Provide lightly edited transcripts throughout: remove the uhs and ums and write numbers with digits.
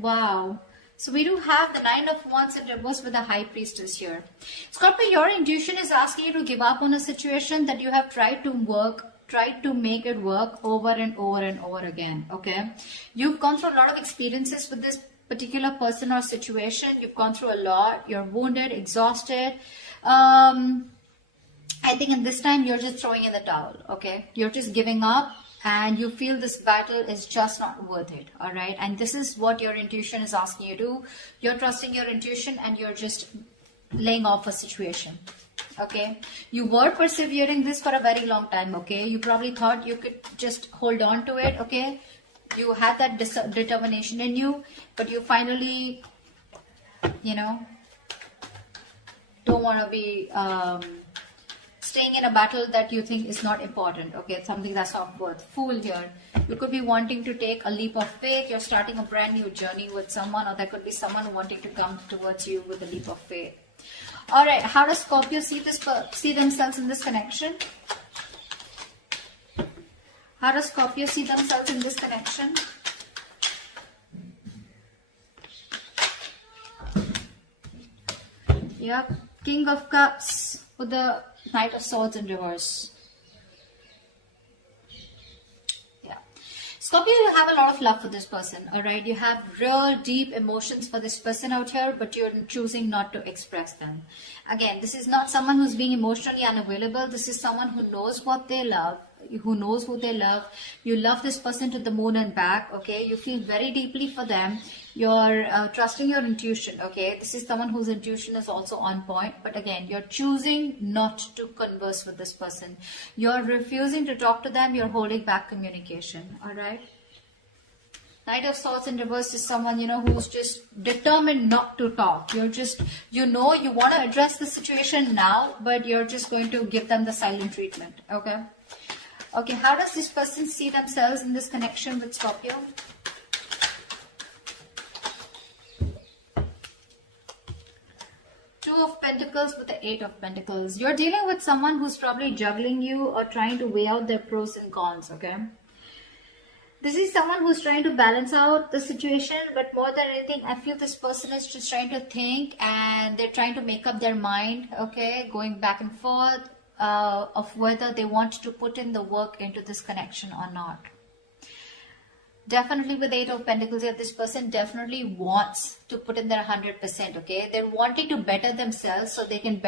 Wow. So we do have the Nine of Wands in reverse with the High Priestess here. Scorpio, your intuition is asking you to give up on a situation that you have tried to make it work over and over and over again. Okay. You've gone through a lot of experiences with this particular person or situation. You've gone through a lot. You're wounded, exhausted. I think in this time you're just throwing in the towel. Okay. You're just giving up. And you feel this battle is just not worth it, all right? And this is what your intuition is asking you to do. You're trusting your intuition and you're just laying off a situation, okay? You were persevering this for a very long time, okay? You probably thought you could just hold on to it, okay? You had that determination in you, but you finally, you know, don't want to be... staying in a battle that you think is not important, okay? It's something that's not worth. Fool here. You could be wanting to take a leap of faith. You're starting a brand new journey with someone, or there could be someone wanting to come towards you with a leap of faith. All right. How does Scorpio see themselves in this connection? How does Scorpio see themselves in this connection? Yep. King of Cups with the Knight of Swords in reverse. Yeah. Scorpio, you have a lot of love for this person, alright? You have real deep emotions for this person out here, but you're choosing not to express them. Again, this is not someone who's being emotionally unavailable. This is someone who knows what they love, who knows who they love. You love this person to the moon and back, okay? You feel very deeply for them. You're trusting your intuition, okay? This is someone whose intuition is also on point, but again, you're choosing not to converse with this person. You're refusing to talk to them. You're holding back communication, all right? Knight of Swords in reverse is someone, you know, who's just determined not to talk. You're just, you know, you want to address the situation now, but you're just going to give them the silent treatment, okay? Okay, how does this person see themselves in this connection with Scorpio? Two of Pentacles with the Eight of Pentacles. You're dealing with someone who's probably juggling you or trying to weigh out their pros and cons, okay? This is someone who's trying to balance out the situation, but more than anything, I feel this person is just trying to think and they're trying to make up their mind, okay? Going back and forth of whether they want to put in the work into this connection or not. Definitely with Eight of Pentacles here, this person definitely wants to put in their 100%, okay? They're wanting to better themselves so they can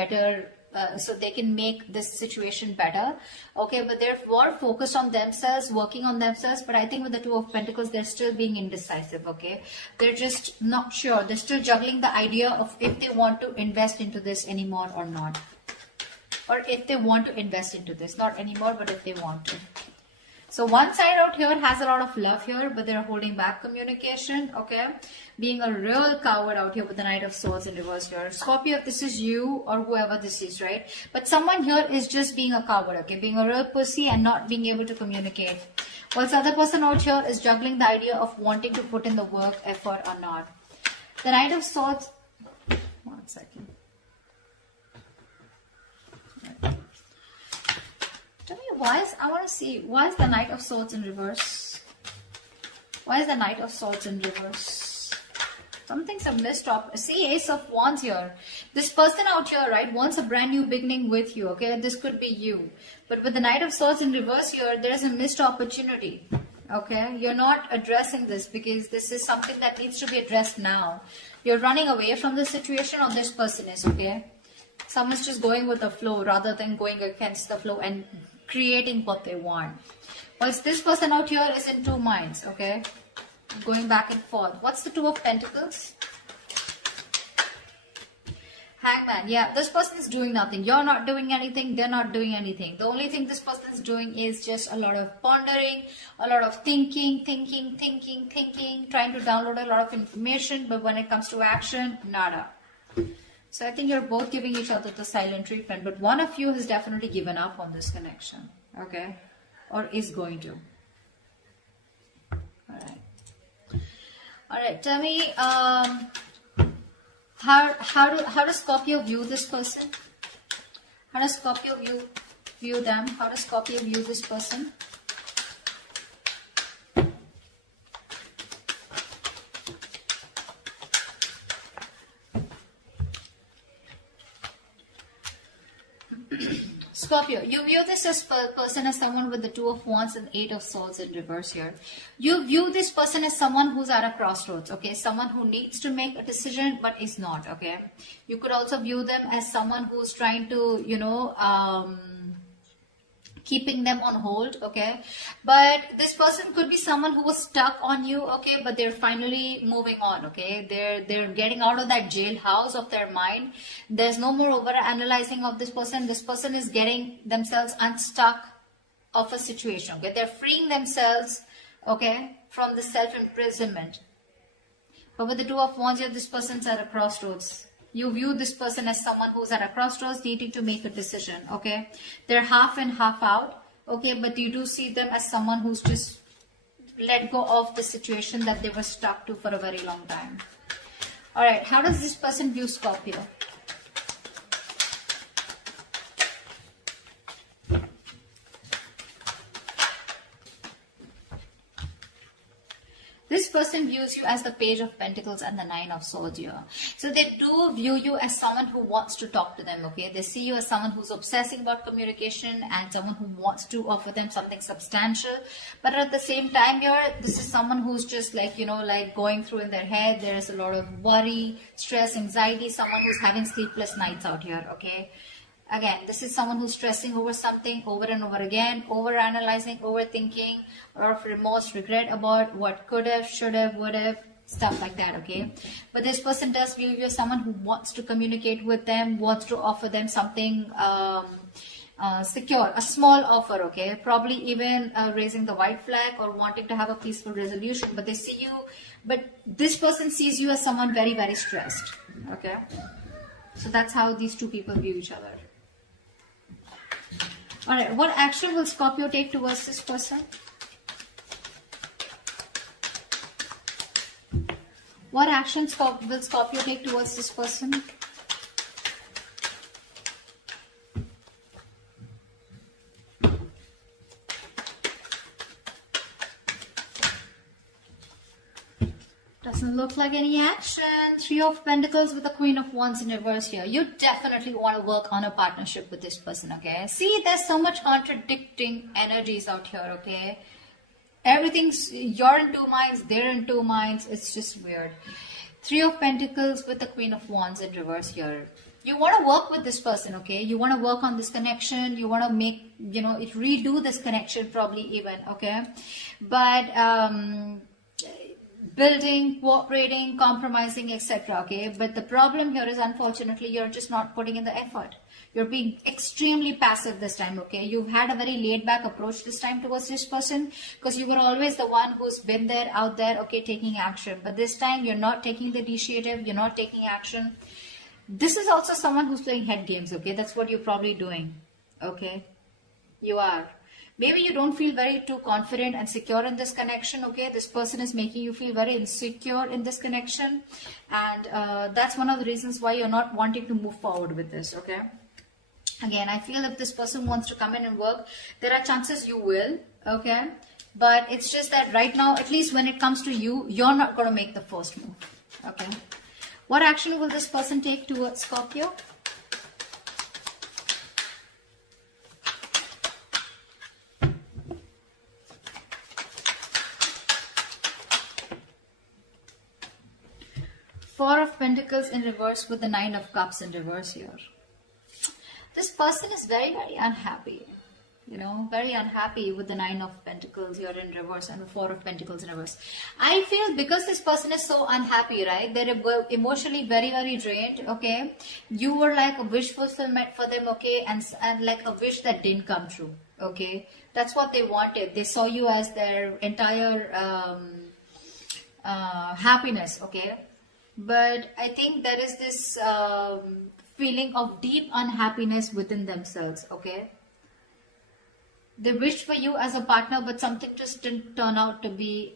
make this situation better, okay? But they're more focused on themselves, working on themselves. But I think with the Two of Pentacles, they're still being indecisive, okay? They're just not sure. They're still juggling the idea of if they want to invest into this anymore or not. Or if they want to invest into this, not anymore, but if they want to. So one side out here has a lot of love here, but they're holding back communication, okay? Being a real coward out here with the Knight of Swords in reverse here. Scorpio, if this is you or whoever this is, right? But someone here is just being a coward, okay? Being a real pussy and not being able to communicate. Whilst the other person out here is juggling the idea of wanting to put in the work, effort or not. The Knight of Swords... One second. Tell me, I want to see, why is the Knight of Swords in reverse? Why is the Knight of Swords in reverse? Something's a missed up. See, Ace of Wands here. This person out here, right, wants a brand new beginning with you, okay? This could be you. But with the Knight of Swords in reverse here, there's a missed opportunity, okay? You're not addressing this because this is something that needs to be addressed now. You're running away from the situation, or this person is, okay? Someone's just going with the flow rather than going against the flow and creating what they want. Whilst this person out here is in two minds, okay? Going back and forth. What's the Two of Pentacles? Hangman. Yeah, this person is doing nothing. You're not doing anything. They're not doing anything. The only thing this person is doing is just a lot of pondering, a lot of thinking, trying to download a lot of information, but when it comes to action, nada. So I think you're both giving each other the silent treatment, but one of you has definitely given up on this connection, okay? Or is going to. All right. Tell me, how does Scorpio view this person? How does Scorpio view them? How does Scorpio view this person? Scorpio, you view this person as someone with the Two of Wands and Eight of Swords in reverse here. You view this person as someone who's at a crossroads, okay? Someone who needs to make a decision but is not, okay? You could also view them as someone who's trying to, you know, keeping them on hold, okay? But this person could be someone who was stuck on you, okay? But they're finally moving on, okay? They're getting out of that jailhouse of their mind. There's no more over analyzing of this person. This person is getting themselves unstuck of a situation, okay? They're freeing themselves, okay, from the self-imprisonment. But with the Two of Wands here, this person's at a crossroads. You view this person as someone who's at a crossroads needing to make a decision, okay? They're half in, half out, okay? But you do see them as someone who's just let go of the situation that they were stuck to for a very long time. All right, how does this person view Scorpio? This person views you as the Page of Pentacles and the Nine of Swords here. So they do view you as someone who wants to talk to them, okay? They see you as someone who's obsessing about communication and someone who wants to offer them something substantial. But at the same time here, this is someone who's just like, you know, like going through in their head. There's a lot of worry, stress, anxiety, someone who's having sleepless nights out here, okay? Again, this is someone who's stressing over something over and over again, over-analyzing, overthinking, or remorse, regret about what could have, should have, would have, stuff like that, okay? But this person does view you as someone who wants to communicate with them, wants to offer them something secure, a small offer, okay? Probably even raising the white flag or wanting to have a peaceful resolution. But they see you, but this person sees you as someone very, very stressed, okay? So that's how these two people view each other. All right, what action will Scorpio take towards this person? What action will Scorpio take towards this person? Doesn't look like any action. Three of Pentacles with the Queen of Wands in reverse here. You definitely want to work on a partnership with this person, okay? See, there's so much contradicting energies out here, okay? Everything's, you're in two minds, they're in two minds. It's just weird. Three of Pentacles with the Queen of Wands in reverse here. You want to work with this person, okay? You want to work on this connection. You want to make, you know, redo this connection probably even, okay? But, building, cooperating, compromising, etc. Okay, but the problem here is unfortunately you're just not putting in the effort. You're being extremely passive this time, okay? You've had a very laid back approach this time towards this person because you were always the one who's been there, out there, okay, taking action. But this time you're not taking the initiative, you're not taking action. This is also someone who's playing head games, okay? That's what you're probably doing, okay? You are. Maybe you don't feel very too confident and secure in this connection, okay? This person is making you feel very insecure in this connection. And that's one of the reasons why you're not wanting to move forward with this, okay? Again, I feel if this person wants to come in and work, there are chances you will, okay? But it's just that right now, at least when it comes to you, you're not going to make the first move, okay? What action will this person take towards Scorpio? Four of Pentacles in reverse with the Nine of Cups in reverse here. This person is very, very unhappy. You know, very unhappy with the Nine of Pentacles here in reverse and the Four of Pentacles in reverse. I feel because this person is so unhappy, right? They're emotionally very, very drained, okay? You were like a wish fulfillment for them, okay? And like a wish that didn't come true, okay? That's what they wanted. They saw you as their entire happiness, okay? But I think there is this feeling of deep unhappiness within themselves, okay? They wished for you as a partner, but something just didn't turn out to be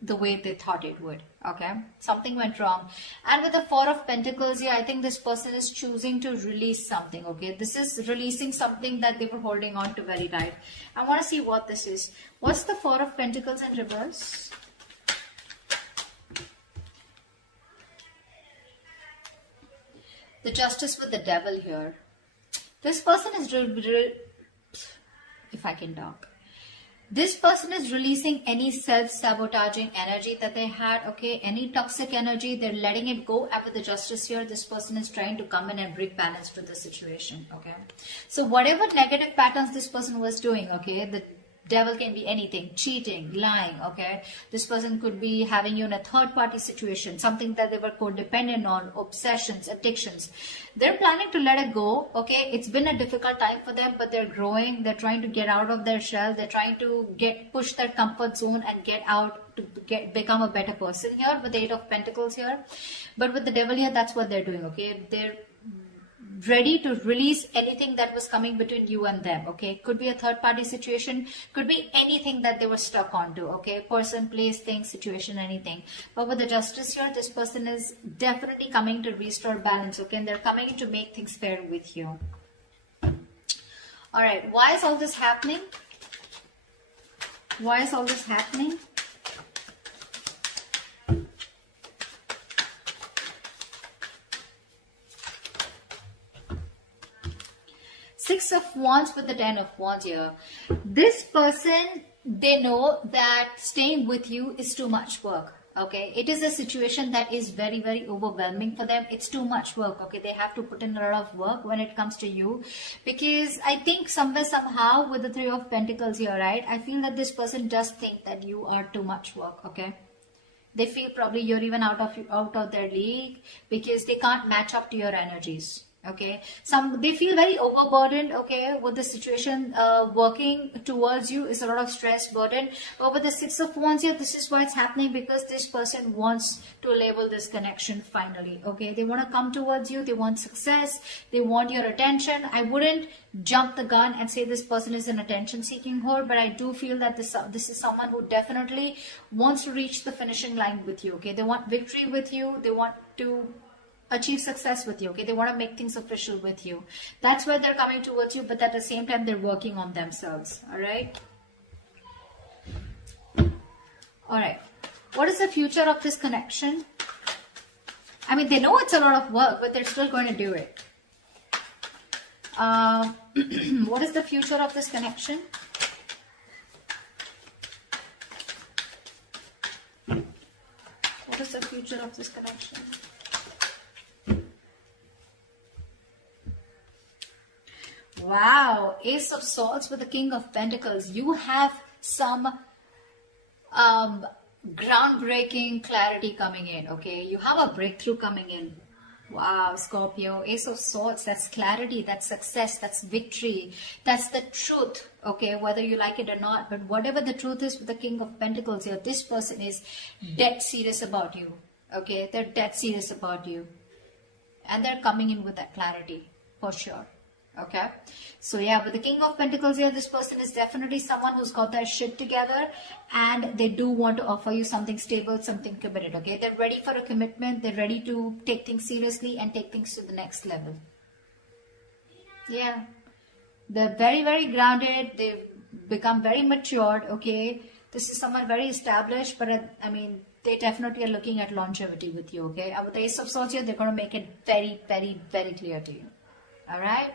the way they thought it would, okay? Something went wrong. And with the Four of Pentacles here, I think this person is choosing to release something, okay? This is releasing something that they were holding on to very tight. I want to see what this is. What's the Four of Pentacles in reverse? The Justice with the Devil here. This person is if I can talk. This person is releasing any self-sabotaging energy that they had, okay? Any toxic energy, they're letting it go. After the Justice here, this person is trying to come in and bring balance to the situation, okay? So whatever negative patterns this person was doing, okay, the devil can be anything, cheating, lying, okay? This person could be having you in a third-party situation, something that they were codependent on, obsessions, addictions. They're planning to let it go, okay? It's been a difficult time for them, but they're growing. They're trying to get out of their shell. They're trying to push their comfort zone and get out to become a better person here with the Eight of Pentacles here. But with the devil here, that's what they're doing, okay? They're ready to release anything that was coming between you and them, okay? Could be a third party situation, could be anything that they were stuck onto, okay? Person, place, thing, situation, anything. But with the Justice here, this person is definitely coming to restore balance, okay? And they're coming to make things fair with you. All right, why is all this happening? Why is all this happening? Six of Wands with the 10 of Wands here. This person, they know that staying with you is too much work. Okay, it is a situation that is very, very overwhelming for them. It's too much work. Okay, they have to put in a lot of work when it comes to you, because I think somewhere, somehow, with the Three of Pentacles here, right, I feel that this person does think that you are too much work. Okay, they feel probably you're even out of their league because they can't match up to your energies. Okay, they feel very overburdened, okay, with the situation. Working towards you is a lot of stress, burden. But with the Six of Wands here, this is why it's happening, because this person wants to label this connection finally, okay? They want to come towards you, they want success, they want your attention. I wouldn't jump the gun and say this person is an attention-seeking whore, but I do feel that this is someone who definitely wants to reach the finishing line with you, okay? They want victory with you, they want to achieve success with you, okay? They want to make things official with you. That's where they're coming towards you, but at the same time, they're working on themselves, all right? All right. What is the future of this connection? I mean, they know it's a lot of work, but they're still going to do it. What is the future of this connection? What is the future of this connection? Wow, Ace of Swords with the King of Pentacles. You have some groundbreaking clarity coming in, okay? You have a breakthrough coming in. Wow, Scorpio, Ace of Swords, that's clarity, that's success, that's victory, that's the truth, okay? Whether you like it or not, but whatever the truth is with the King of Pentacles here, this person is dead serious about you, okay? They're dead serious about you. And they're coming in with that clarity, for sure. Okay, so yeah, with the King of Pentacles here, this person is definitely someone who's got their shit together, and they do want to offer you something stable, something committed. Okay, they're ready for a commitment, they're ready to take things seriously and take things to the next level. Yeah, they're very, very grounded, they've become very matured. Okay, this is someone very established, but I mean, they definitely are looking at longevity with you. Okay, and with the Ace of Swords here, they're going to make it very, very, very clear to you. All right.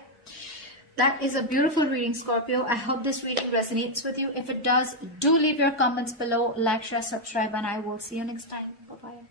That is a beautiful reading, Scorpio. I hope this reading resonates with you. If it does, do leave your comments below, like, share, subscribe, and I will see you next time. Bye-bye.